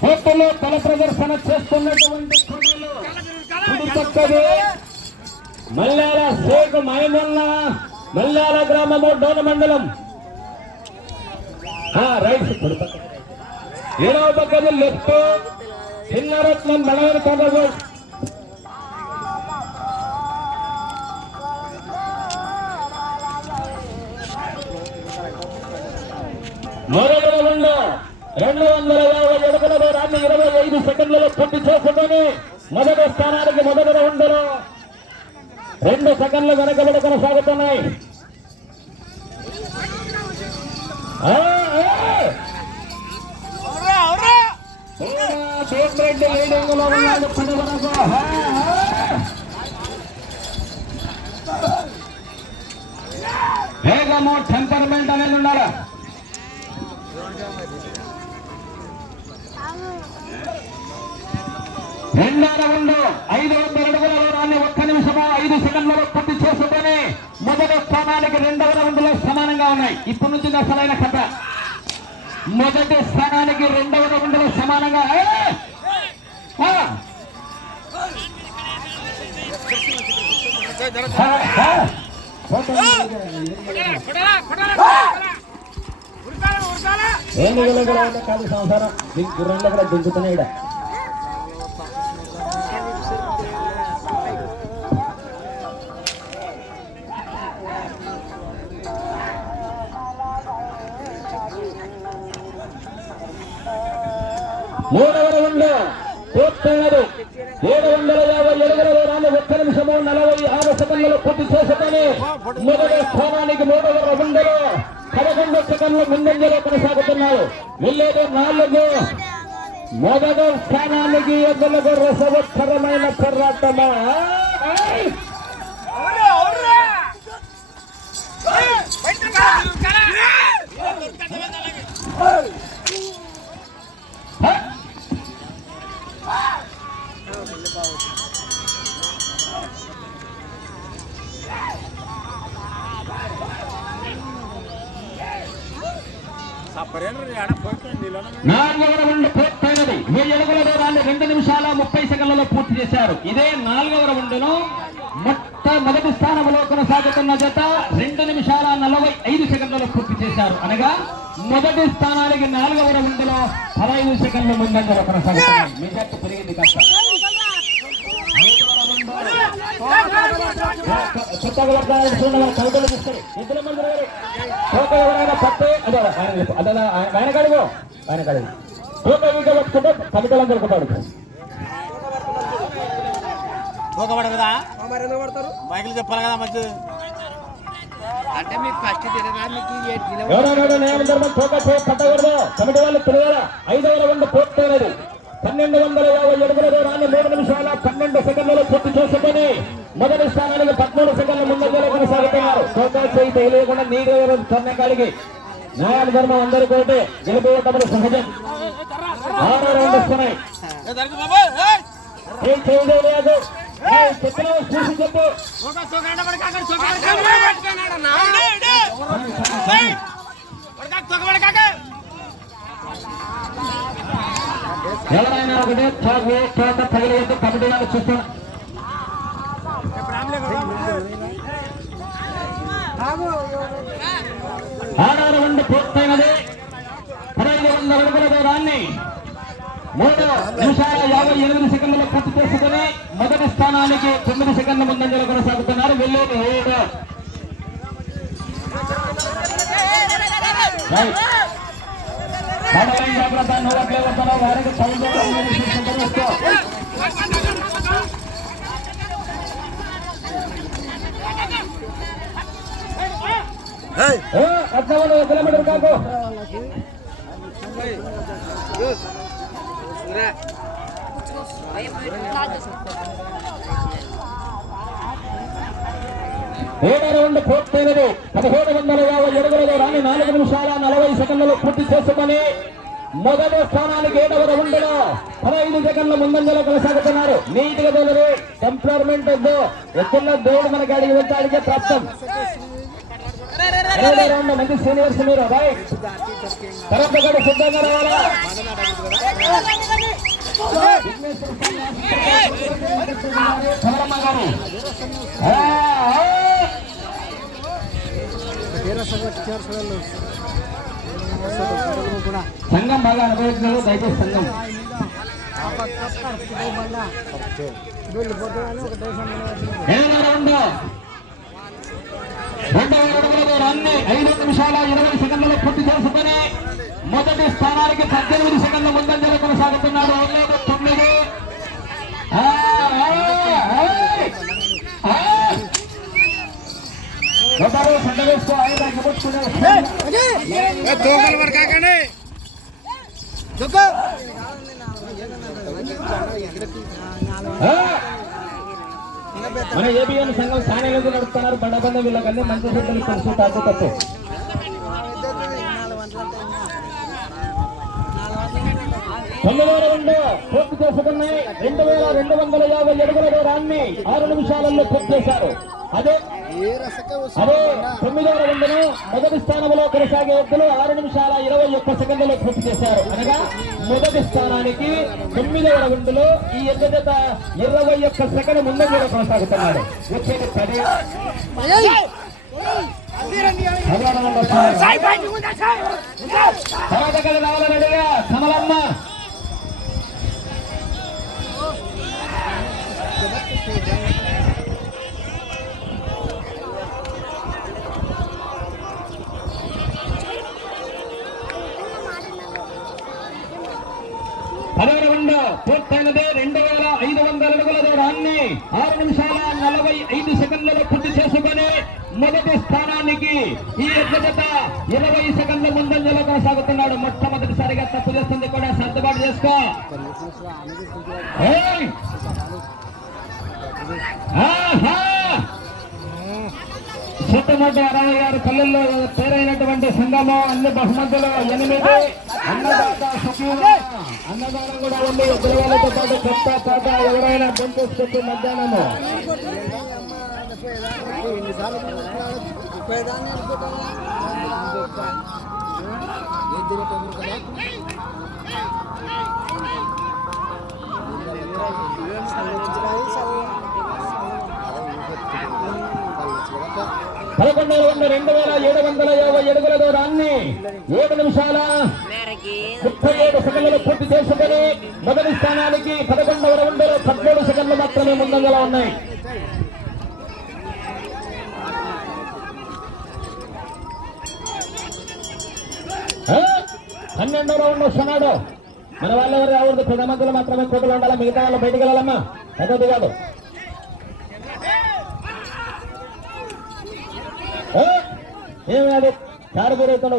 పోటీలో తల ప్రదర్శన చేస్తున్నటువంటి మల్లాల షేక్ మైమల్ల మల్లాల గ్రామము డోన మండలం ఆ, రైట్. ఏడవ పక్కది లెఫ్ట్. చిన్నరత్నం నడవని కదవు మొదటి రౌండ్ రెండు వందల యాభై అడుగుల దూరాన్ని ఇరవై ఐదు సెకండ్లలో పూర్తి చేసుకుని మొదటి స్థానానికి మొదటి రౌండ్ సెకండ్లు వెనకబడి కొనసాగుతున్నాయి. లీడింగ్లో ఉన్నాడు వరకు! వేగము టెంపర్మెంట్ అనేది ఉండాలి. రెండో రౌండ్ ఐదు వందల అడుగుల దూరాన్ని ఒక్క నిమిషము ఐదు సెకండ్లలో పూర్తి చేసుకొని మొదటి స్థానానికి రెండవ రౌండ్లో సమానంగా ఉన్నాయి ఇప్పటి నుంచి అసలైన కథ మొదటి స్థానానికి రెండవ రౌండ్లో సమానంగా! ఆ, ఆ! ఏం ఉన్న కాదు సంసారం మీకు గుర్రంలో కూడా దింకుతున్నాయి ఈడ. మూడవ రౌండ్ పూర్తయినది ఏడు వందల యాభై అడుగుల దూరాన్ని ఒక్క నిమిషము నలభై ఆరు సెకండ్లు పూర్తి చేసుకొని మొదటి స్థానానికి మూడవ రౌండ్లో పదకొండు సెకండ్ల ముందంజలో కొనసాగుతున్నారు. వెళ్ళేది నాలుగు. మొదటి స్థానానికి ఎద్దులకు రసవత్తరమైన పోరాటమా? ఏయ్! పూర్తి చేశారు. ఇదే నాలుగవ రౌండ్ను మొట్టమొదటి స్థానంలో కొనసాగుతున్న జత రెండు నిమిషాల నలభై ఐదు సెకండ్లలో పూర్తి చేశారు. అనగా మొదటి స్థానానికి నాలుగవ రౌండ్లో పదహైదు సెకండ్ల ముందంజలో కొనసాగుతున్నాయి. పెరిగింది కాస్త. కొత్తగా వర్గాలను చూడండి చూస్తారు ఇద్దరు మంది ఎవరైనా అదే ఆయన అదే ఆయన- కడుగు ఆయన కడుగు తూకబడ కదా? బైకులు చెప్పాలి కదా మంచిది. అంటే మీకు ఫస్ట్ తినగా మీకు ఏ దిన ఎవరైనా నియమ ధర్మం తోక చే పట్టకూడదు కమిటీ వాళ్ళు తెలియాలా ఐదవ రౌండ్ పూర్తయినది పన్నెండు వందల యాభై అడుగుల దూరాన్ని మూడు నిమిషాల పన్నెండు సెకండ్లలో పూర్తి చేసుకొని మొదటి స్థానానికి పదమూడు సెకండ్ల ముందంజలో కొనసాగుతున్నారు. తోక చేయి తెలియకుండా నీరు తొన్నకాడికి న్యాయాల ధర్మం అందరూ కోటి గెలిపోవటం సహజం. ఆరో రౌండ్ వస్తున్నాయి. ఏం చేయలేదు ఎవరైనా ఒకటే చోట చోట తగిలేదు కమిటీ వాళ్ళు చూస్తున్నా ఆరో రౌండ్ పూర్తయినది పదహైదు వందల అడుగుల దూరాన్ని మూడు నిమిషాల యాభై ఎనిమిది సెకండ్లు చేసుకుని మొదటి స్థానానికి తొమ్మిది సెకండ్ల కొనసాగుతున్నారు వెళ్ళేది ఏడు బాబాయ్ జాగ్రత్త నువ్వు అట్లే వస్తున్నావు వారికి ఒక కిలోమీటర్ కాకు ఏడో రౌండ్ పూర్తయినది. పదిహేడు వందల యాభై అడుగులలో రాని నాలుగు నిమిషాల నలభై సెకండ్లలో పూర్తి చేసుకుని మొదటి స్థానానికి ఏడవ రౌండ్లో పదహైదు సెకండ్ల ముందంజలో కొనసాగుతున్నారు. నీట్గా తోలరు. ఎంప్లాయ్మెంట్ వద్దు. ఎక్కడ దేవుడు మనకి అడిగి వచ్చి అడిగే ప్రాప్తం. మంచి సీనియర్స్ మీరు. రైట్ తర్వాత కూడా సిద్ధంగా రావాలా? చంద్రమ్మ గారు ఆ, ఆ. సంఘం బాగా అనుభవించారు దయచేసి సంఘం. ఏడవ రౌండ్. రెండవ అడుగులతో రన్ని ఐదు నిమిషాల ఇరవై సెకండ్లలో పూర్తి చేసుకుని మొదటి స్థానానికి పద్దెనిమిది సెకండ్ల ముందంజలో కొనసాగుతున్నాడు. తొమ్మిది. ఒకరు సండ వేసుకో ఐదు ఎగబుచ్చుకునే దోకలు పడకాకండి ఆ! మన ఏబిఎన్ సంఘం స్థానికులు నడుపుతున్నారు బండబంద వీళ్ళకన్నీ మంచి బిడ్డలు తెలుసు తగ్గు తప్పు తొమ్మిదో రౌండ్ పూర్తి చేసుకున్నాయి రెండు వేల రెండు వందల యాభై అడుగుల దూరాన్ని ఆరు నిమిషాలలో పూర్తి చేశారు అదే. అదే రౌండ్ను మొదటి స్థానంలో కొనసాగే ఎద్దులు ఆరు నిమిషాల ఇరవై ఒక్క సెకండ్లలో పూర్తి చేశారు. అనగా మొదటి స్థానానికి తొమ్మిదవ రౌండ్లో ఈ ఎద్దు జత ఇరవై ఒక్క సెకండ్ ముందంజలో కొనసాగుతున్నాడు. వచ్చేది పది. తర్వాత కదా కమలమ్మ. పదవ తనదే రెండు వేల ఐదు వందల అడుగుల దూరాన్ని ఆరు నిమిషాల నలభై ఐదు సెకండ్లలో పూర్తి చేసుకుని మొదటి స్థానానికి ఈ ఎడ్ల జత ఇరవై సెకండ్ల ముందంజలో కొనసాగుతున్నాడు. మొట్టమొదటిసారిగా తప్పు చేస్తుంది కూడా సర్దుబాటు చేసుకో. ఏయ్! అరవై ఆరు పల్లెల్లో పేరైనటువంటి సంఘము అన్ని బహుమతులు ఎనిమిది. అన్నదాత అన్నదానం కూడా ఉంది ఉద్యోగాలతో పాటు కొత్త పాట ఎవరైనా పంపించుకుంటే మధ్యాహ్నము పదకొండు వందల రెండు వేల ఏడు వందల యాభై అడుగుల దూరాన్ని ఏడు నిమిషాల ముప్పై ఏడు సెకండ్లు పూర్తి చేసుకుని మొదటి స్థానానికి పదకొండవ రౌండ్లో పదమూడు సెకండ్లు మాత్రమే ముందంగా ఉన్నాయి. ఆ? పన్నెండవ రౌండ్ వస్తున్నాడు మన వాళ్ళు ఎవరు రావద్దు ప్రధానమంత్రులు మాత్రమే కోటలు ఉండాలి? మిగతా వాళ్ళు బయటికి వెళ్ళాలమ్మా. పెద్దది కాదు. ఏమి కాదు కారు పూరైతాడు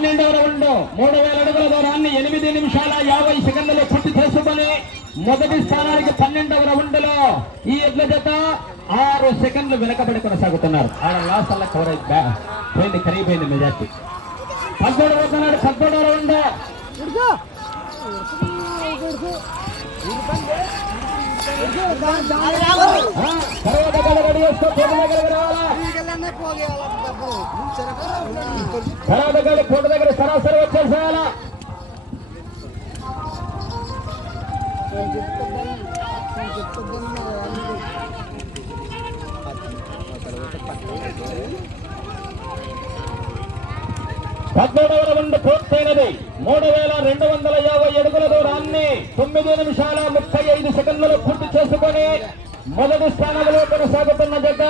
పన్నెండవ రౌండ్. మూడు వేల అడుగుల దూరాన్ని ఎనిమిది నిమిషాల యాభై సెకండ్లు పూర్తి చేసుకుని మొదటి స్థానానికి పన్నెండవ రౌండ్లో ఈ ఎడ్ల జత ఆరు సెకండ్లు వెనకబడి కొనసాగుతున్నారు. ఆడ లాస్ట్ అలా కవర్ అయితే పోయింది కరిగిపోయింది మెజార్టీ. పదమూడు పోతున్నాడు పద్మూడవ రౌండ్. తర్వాత గడగడి కోట గడి కోట దగ్గర సరాసరి వచ్చేసేయాలా పద్మూడవ రౌండ్ పూర్తయినది. మూడు వేల రెండు వందల యాభై అడుగుల దూరాన్ని తొమ్మిది నిమిషాల ముప్పై ఐదు సెకండ్లలో పూర్తి చేసుకొని మొదటి స్థానంలో కొనసాగుతున్న జత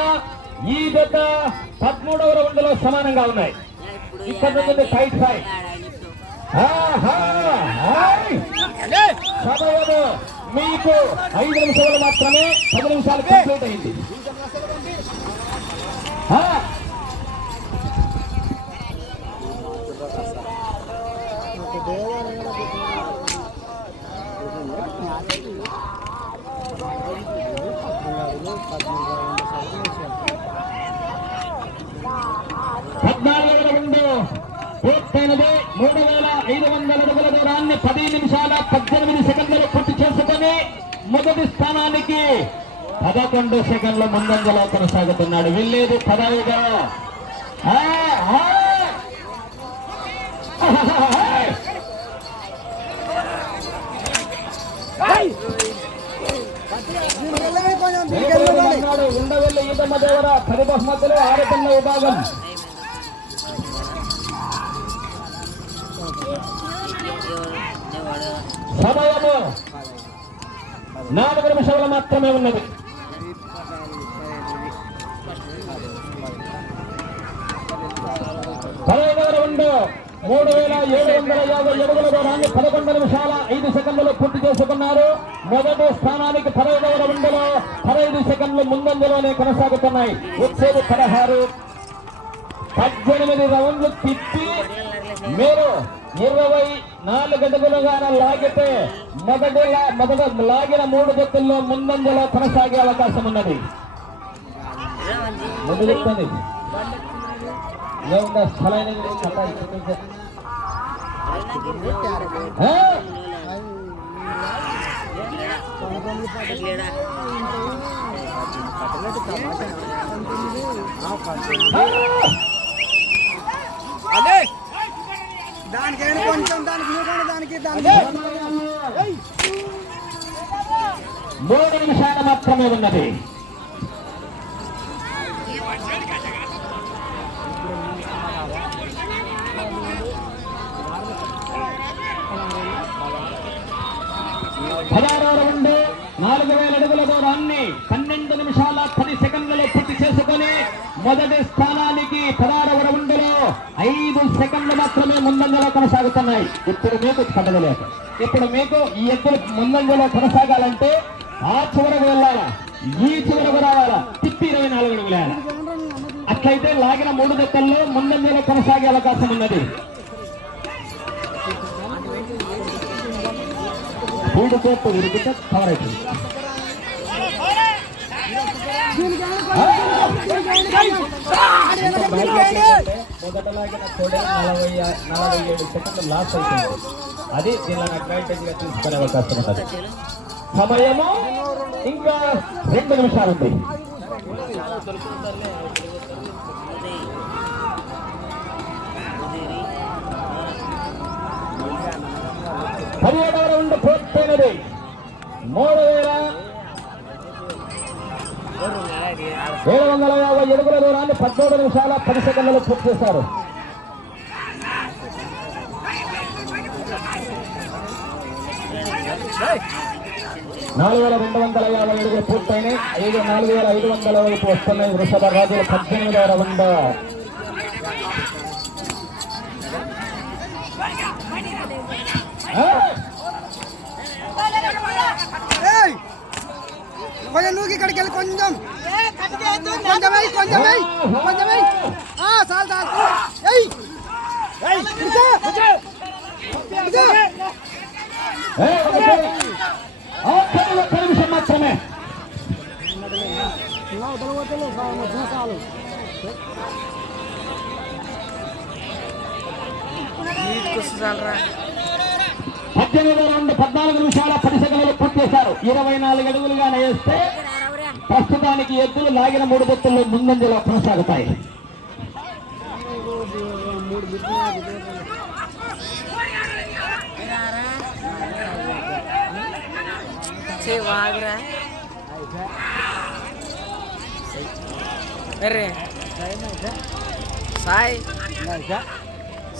ఈ జత పదమూడవ రౌండ్లో సమానంగా ఉన్నాయి. ఇక్కడ నుండి ఫైట్. ఫైట్ సమయము మీకు ఐదు నిమిషాలు మాత్రమే పది నిమిషాలు కంప్లీట్ అయింది ఆ! పద్నాలుగు రౌండ్ పూర్తయినది మూడు వేల ఐదు వందల అడుగుల దూరాన్ని పది నిమిషాల పద్దెనిమిది సెకండ్లు పూర్తి చేసుకొని మొదటి స్థానానికి పదకొండు సెకండ్ల ముందంజలో కొనసాగుతున్నాడు వెళ్ళేది పదవిగా ఉండవెల్లి ఈతమ్మ దేవర పది బహుమతులు ఆడపిల్ల విభాగం సమయము నాలుగు నిమిషాలు మాత్రమే ఉన్నది. పదహైదు రెండు మూడు వేల ఏడు వందల యాభై అడుగుల దూరాన్ని పదకొండు నిమిషాల ఐదు సెకండ్లు పూర్తి చేసుకున్నారు. మొదటి స్థానానికి పదహైదవ రౌండ్లో పదహైదు సెకండ్లు ముందంజలోనే కొనసాగుతున్నాయి. వచ్చేది పదహారు పద్దెనిమిది రౌండ్లు తిప్పి మీరు ఇరవై నాలుగు అడుగులుగా లాగితే మొదటి మొదట లాగిన మూడు జట్టుల్లో ముందంజలో కొనసాగే అవకాశం ఉన్నది. ముందు చెప్తుంది ఏముందా? స్థలైన కథ మూడు నిమిషాలు మాత్రమే ఉన్నది. పదహారవ రౌండ్ నాలుగు వేల అడుగుల దూరాన్ని పన్నెండు నిమిషాల పది సెకండ్లలో పూర్తి చేసుకొని మొదటి స్థానానికి పదహారవ ఐదు సెకండ్లు మాత్రమే ముందంజలో కొనసాగుతున్నాయి. ఇప్పుడు మీకు కట్టలేదు ఇప్పుడు మీకు ఈ ఎద్దులు ముందంజలో కొనసాగాలంటే ఆ చివరకు వెళ్ళాలా? ఈ చివరకు రావాలా? తిప్పి ఇరవై నాలుగు అడుగులేయాలా అట్లయితే లాగిన మూడు దత్తల్లో ముందంజలో కొనసాగే అవకాశం ఉన్నది. మూడు కోట్లు విరిగితే కవర్ అవుతుంది మొదట కోడే నలభై నలభై ఏడు సెకండ్లు లాస్ అవుతుంది అది దీనిని అడ్వాంటేజ్ తీసుకునే అవకాశం ఉంటుంది సమయము ఇంకా రెండు నిమిషాలు ఉంది పదిహేడవ రౌండ్ పూర్తయినది. మూడు వేల ఏడు వందల యాభై అడుగుల దూరాన్ని పద్మూడు నిమిషాల పది సెకండ్లు పూర్తి చేశారు నాలుగు వేల రెండు వందల యాభై అడుగులు పూర్తయినాయి ఐదు నాలుగు వేల ఐదు వందల వైపు వస్తున్నాయి వృషభ రాజులు పద్దెనిమిదవ రౌండ్ ఆ! ఏయ్! కొంచెం నువ్వు ఇక్కడికి వెళ్ళి కొంచెం కొంచెం చేశారు. ఇరవై నాలుగు అడుగులుగా నేస్తే ప్రస్తుతానికి ఎద్దులు లాగిన మూడు బొత్తుల్లో ముందంజలో కొనసాగుతాయి. సాయి.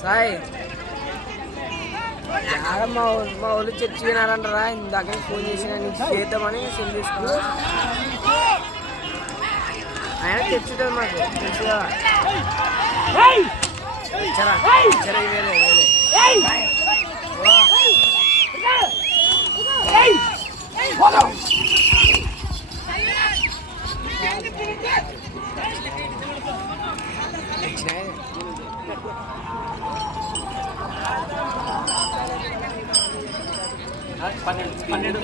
సాయి. మా మా వాళ్ళు చర్చి వినారంటారా ఇందాక ఫోన్ చేసిన నీకు చేద్దామని సెండ్ తీసుకున్నా ఆయన తెచ్చుతాడు మాకు తెచ్చుదా చరా 哎把这把这都